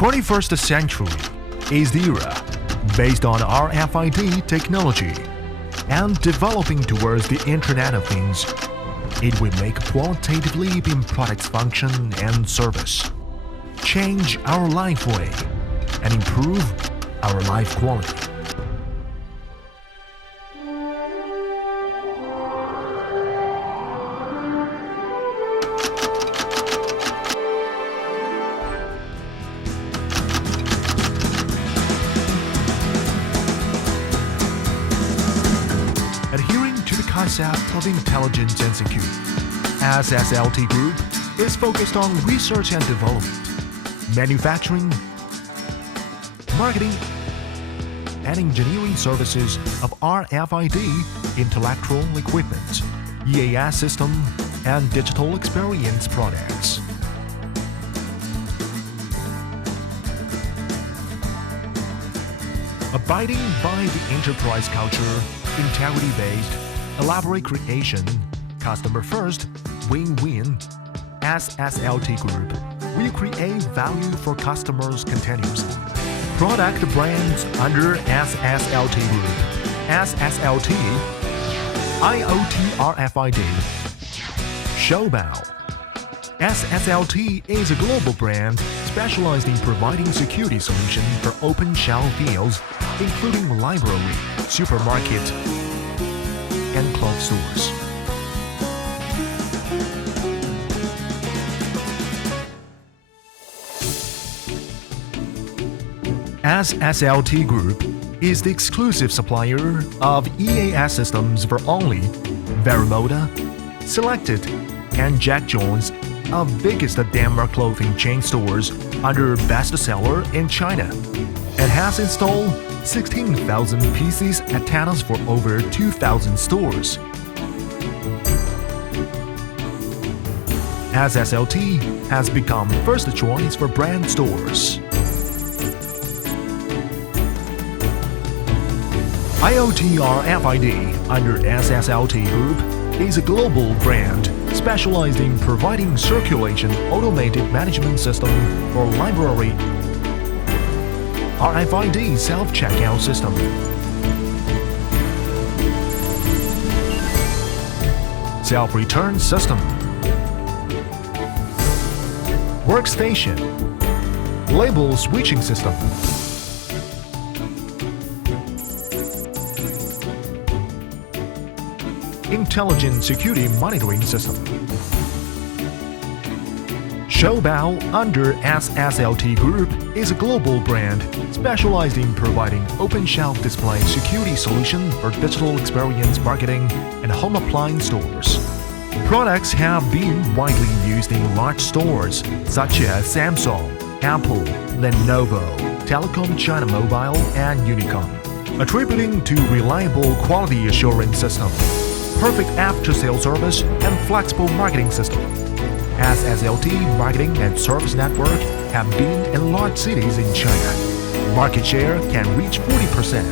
21st century is the era based on RFID technology and developing towards the Internet of Things. It will make a qualitative leap in products function and service, change our life way, and improve our life quality. Adhering to the concept of intelligence and security, SSLT Group is focused on research and development, manufacturing, marketing, and engineering services of RFID intellectual equipment, EAS system, and digital experience products. Abiding by the enterprise culture, integrity-based, elaborate creation, customer first, win-win, SSLT Group will create value for customers continuously. Product brands under SSLT Group: SSLT, IoT RFID, Shoubao. SSLT is a global brand specialized in providing security solutions for open shelf deals, including library, supermarket, and clothes stores. SSLT Group is the exclusive supplier of EAS systems for only Verimoda, Selected, and Jack Jones, of biggest Denmark clothing chain stores under bestseller in China, and has installed 16,000 pieces at Thanos for over 2,000 stores. SSLT has become first choice for brand stores. IoT RFID under SSLT Group is a global brand specialized in providing circulation automated management system for library, RFID self-checkout system, self-return system, workstation, label switching system, intelligent security monitoring system. Shoubao under SSLT Group is a global brand specialized in providing open-shelf display security solution for digital experience marketing and home appliance stores. Products have been widely used in large stores such as Samsung, Apple, Lenovo, Telecom China Mobile, and Unicom, attributing to reliable quality assurance system, perfect after-sales service, and flexible marketing system. SSLT marketing and service network have been in large cities in China. Market share can reach 40%.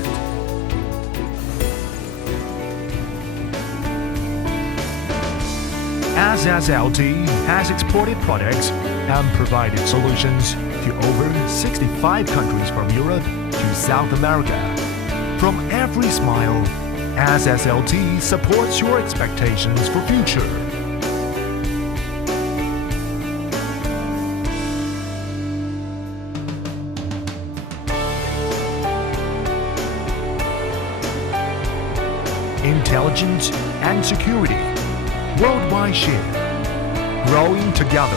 SSLT has exported products and provided solutions to over 65 countries from Europe to South America. From every smile, SSLT supports your expectations for future. Intelligence and security, worldwide share, growing together.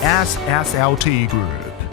SSLT Group.